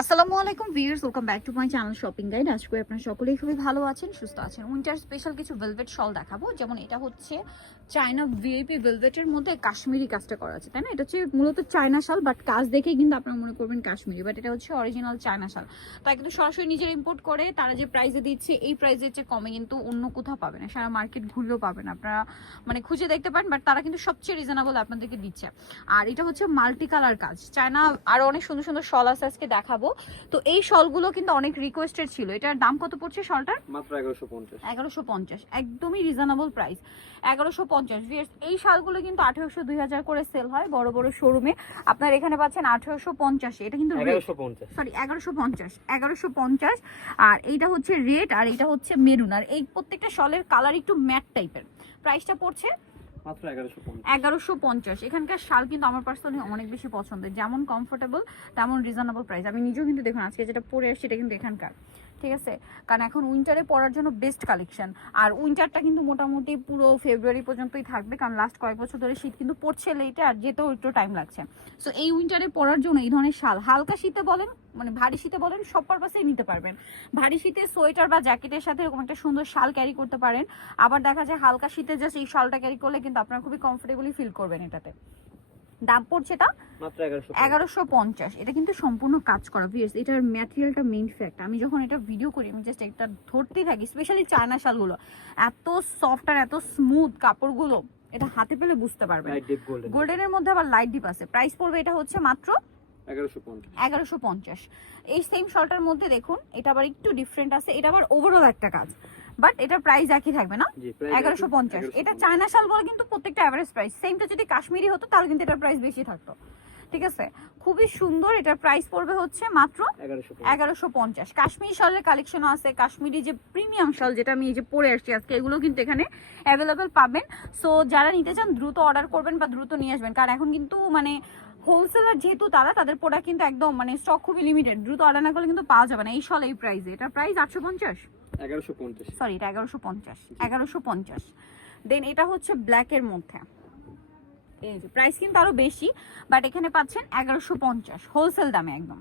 আসসালামু আলাইকুম viewers, welcome back to my channel shopping guide. আশা করি আপনারা সকলেই খুবই ভালো আছেন, সুস্থ আছেন। উইন্টার স্পেশাল কিছু ভেলভেট শল দেখাবো। যেমন এটা হচ্ছে চায়না ভিআইপি ভেলভেটের মধ্যে কাশ্মীরি কাজটা করা আছে, তাই না? এটা হচ্ছে মূলত চায়না শাল, বাট কাজ দেখেই কিন্তু আপনারা মনে করবেন কাশ্মীরি, বাট এটা হচ্ছে অরিজিনাল চায়না শাল। তাই কিন্তু সরাসরি নিজের ইম্পোর্ট করে তারা যে প্রাইসে দিচ্ছে এই প্রাইসের চেয়ে কমে কিন্তু অন্য কোথাও পাবেন না, সারা মার্কেট ঘুরলেও পাবেন আপনারা, মানে খুঁজে দেখতে পারেন। বাট তারা কিন্তু সবচেয়ে রিজনেবল আপনাদেরকে দিচ্ছে। আর এটা হচ্ছে মাল্টি কালার কাজ, চায়না আরো অনেক সুন্দর সুন্দর শল আছে, আজকে দেখাবো। তো এই শলগুলো কিন্তু অনেক রিকোয়েস্টেড ছিল। এটার দাম কত পড়ছে শলটার? মাত্র 1150। 1150, একদমই রিজনেবল প্রাইস, 1150। এই শালগুলো কিন্তু 1800 2000 করে সেল হয় বড় বড় শোরুমে। আপনার এখানে পাচ্ছেন 1850। এটা কিন্তু 1150, সরি 1150। আর এইটা হচ্ছে রেড, আর এইটা হচ্ছে মেরুন। আর এই প্রত্যেকটা শলের কালার একটু ম্যাট টাইপের। প্রাইসটা পড়ছে মাত্র 1150। 1150। এখানকার শাল কিন্তু আমার পার্সোনালি অনেক বেশি পছন্দের, যেমন কমফোর্টেবল তেমন রিজনেবল প্রাইস। আমি নিজেও কিন্তু দেখুন আজকে যেটা পরে আসছি এটা কিন্তু এখানকার, ঠিক আছে? কারণ এখন উইন্টারে পরার জন্য বেস্ট কালেকশন। আর উইন্টারটা কিন্তু মোটামুটি পুরো ফেব্রুয়ারি পর্যন্তই থাকবে, কারণ লাস্ট কয়েক বছর ধরে শীত কিন্তু পড়ছে লেটে, আর যেতেও একটু টাইম লাগছে। সো এই উইন্টারে পরার জন্য এই ধরনের শাল, হালকা শীতে বলেন মানে ভারী শীতে বলেন, সব পারপাসেই নিতে পারবেন। ভারী শীতে সোয়েটার বা জ্যাকেটের সাথে এরকম একটা সুন্দর শাল ক্যারি করতে পারেন। আবার দেখা যায় হালকা শীতে জাস্ট এই শালটা ক্যারি করলে কিন্তু আপনারা খুবই কমফোর্টেবলি ফিল করবেন এটাতে। দাম পড়ছে এটা মাত্র 1150। এটা কিন্তু সম্পূর্ণ কাজ করা ভিউয়ার্স, এটার ম্যাটেরিয়ালটা মেইন ফ্যাক্ট। আমি যখন এটা ভিডিও করি আমি জাস্ট একটা ধরতেই থাকি, স্পেশালি চায়না শালগুলো এত সফট আর এত স্মুথ কাপড়গুলো, এটা হাতে পেলে বুঝতে পারবেন। গোল্ডেনের মধ্যে আবার লাইট ডিপ আছে। প্রাইস পড়বে এটা হচ্ছে মাত্র 1150। এই সেম শর্টার মধ্যে দেখুন এটা আবার একটু ডিফারেন্ট আছে, এটা আবার ওভারঅল একটা কাজ, বাট এটার প্রাইস একই থাকবে না, 1150। এটা চায়না শাল বলে কিন্তু প্রত্যেকটা এভারেজ প্রাইস সেমটা। যদি কাশ্মীরি হতো তাহলে কিন্তু এটার প্রাইস বেশি থাকতো, ঠিক আছে? খুবই সুন্দর। এটার প্রাইস পড়বে হচ্ছে মাত্র 1150। কাশ্মীরি শালের কালেকশনও আছে, কাশ্মীরি যে প্রিমিয়াম শাল যেটা আমি এই যে পরে আসছি আজকে, এগুলো কিন্তু এখানে অ্যাভেলেবেল পাবেন। সো যারা নিতে চান দ্রুত অর্ডার করবেন বা দ্রুত নিয়ে আসবেন, কারণ এখন কিন্তু মানে হোলসেলার যেহেতু তাদের প্রোডাক্ট কিন্তু একদম মানে স্টক খুবই লিমিটেড, দ্রুত অর্ডার না করলে কিন্তু পাওয়া যাবে না এই শাল এই প্রাইসে। এটার প্রাইস 850, 1150। সরি এটা 1150। দেন এটা হচ্ছে ব্ল্যাক এর মধ্যে, এই যে প্রাইস কিন্তু আরো বেশি, বাট এখানে পাচ্ছেন 1150 হোলসেল দামে একদম।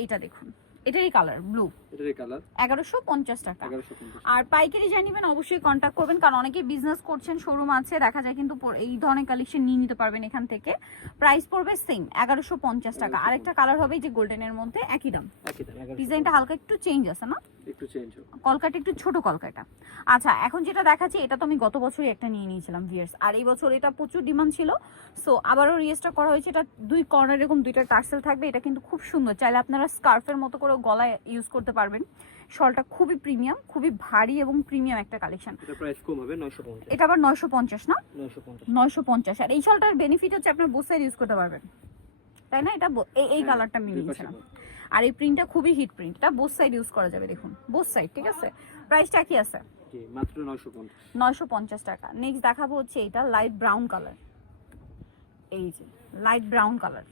এইটা দেখুন, এটারই কালার ব্লু, এটারই কালার 1150 টাকা। 1150। আর পাইকারি জানিবেন অবশ্যই কন্ট্যাক্ট করবেন, কারণ অনেকেই বিজনেস করছেন, শোরুম আছে, দেখা যায় কিন্তু এই ধরনের কালেকশন নিয়ে নিতে পারবেন এখান থেকে। প্রাইস পড়বে সেম 1150 টাকা। আরেকটা কালার হবে যে গোল্ডেনের মধ্যে, একই দাম। ডিজাইনটা হালকা একটু চেঞ্জ আছে না, একটু চেঞ্জ হবে, কলকাটা একটু ছোট কলকাটা। আচ্ছা, এখন যেটা দেখাচ্ছি এটা তো আমি গত বছরই একটা নিয়ে নিয়েছিলাম ভিউয়ার্স, আর এই বছর এটা প্রচুর ডিমান্ড ছিল, সো আবারও রিস্টক করা হয়েছে। এটা দুই কর্নার এরকম দুইটা টার্সেল থাকবে। এটা কিন্তু খুব সুন্দর, চাইলে আপনারা স্কার্ফের মতো করে গলায় ইউজ করতে পারবেন। শলটা খুবই প্রিমিয়াম, খুবই ভারী এবং প্রিমিয়াম একটা কালেকশন। এটা প্রাইস কম হবে 950। এটা আবার 950 না, 950। আর এই শলটার বেনিফিট হচ্ছে আপনি বোথ সাইড ইউজ করতে পারবেন, তাই না? এটা এই কালারটা আমি নিয়েছিলাম। আর এই প্রিন্টটা খুবই হিট প্রিন্ট, এটা বোথ সাইড ইউজ করা যাবে, দেখুন বোথ সাইড, ঠিক আছে? প্রাইসটা কি আছে? জি মাত্র 950। 950 টাকা। নেক্সট দেখাবো হচ্ছে এটা লাইট ব্রাউন কালার, এই যে লাইট ব্রাউন কালার,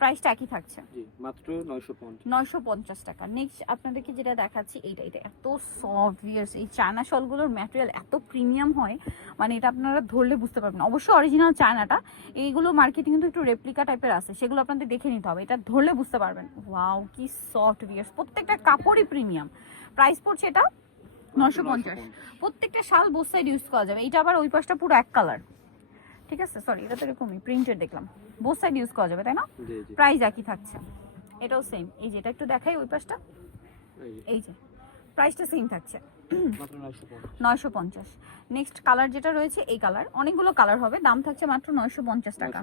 প্রাইসটা একই থাকছে, জি মাত্র 950। 950 টাকা। নেক্সট আপনাদেরকে যেটা দেখাচ্ছি এটা এত সফট ভিউয়ার্স, এই চায়না শলগুলোর ম্যাটেরিয়াল এত প্রিমিয়াম হয়, মানে এটা আপনারা ধরলে বুঝতে পারবেন। অবশ্যই অরিজিনাল চায়নাটা, এইগুলো মার্কেটে কিন্তু একটু রেপ্লিকা টাইপের আছে, সেগুলো আপনাদের দেখে নিতে হবে, এটা ধরলে বুঝতে পারবেন। ওয়াও কি সফট ভিউয়ার্স, প্রত্যেকটা কাপড়ই প্রিমিয়াম। প্রাইস পড়ছে এটা 950। প্রত্যেকটা শাল বোথ সাইড ইউজ করা যাবে। এটা আবার ওই পাশটা পুরো এক কালার, ঠিক আছে? সরি এটা তো এরকমই প্রিন্টেড দেখলাম, বোথ সাইড ইউজ করা যাবে, তাই না? প্রাইস একই থাকছে, এটাও সেম। এই যে এটা একটু দেখাই ওই পাশটা, এই যে প্রাইসটা সেম থাকছে মাত্র 950। নেক্সট কালার যেটা রয়েছে এই কালার, অনেকগুলো কালার হবে, দাম থাকছে মাত্র 950 টাকা।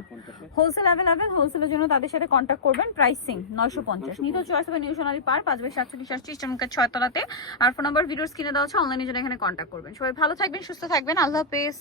হোলসেল অ্যাভেলেবেল, হোলসেলের জন্য তাদের সাথে কন্ট্যাক্ট করবেন। Price same 950। নিতো চয়েস হবে নিউ সোনালী পার 5/47 স্টেশনকার 6 তলাতে। আর ফোন নাম্বার ভিডিওর স্ক্রিনে দেওয়া আছে, অনলাইনে জন্য এখানে কন্ট্যাক্ট করবেন। সবাই ভালো থাকবেন, সুস্থ থাকবেন, আল্লাহ হাফেজ।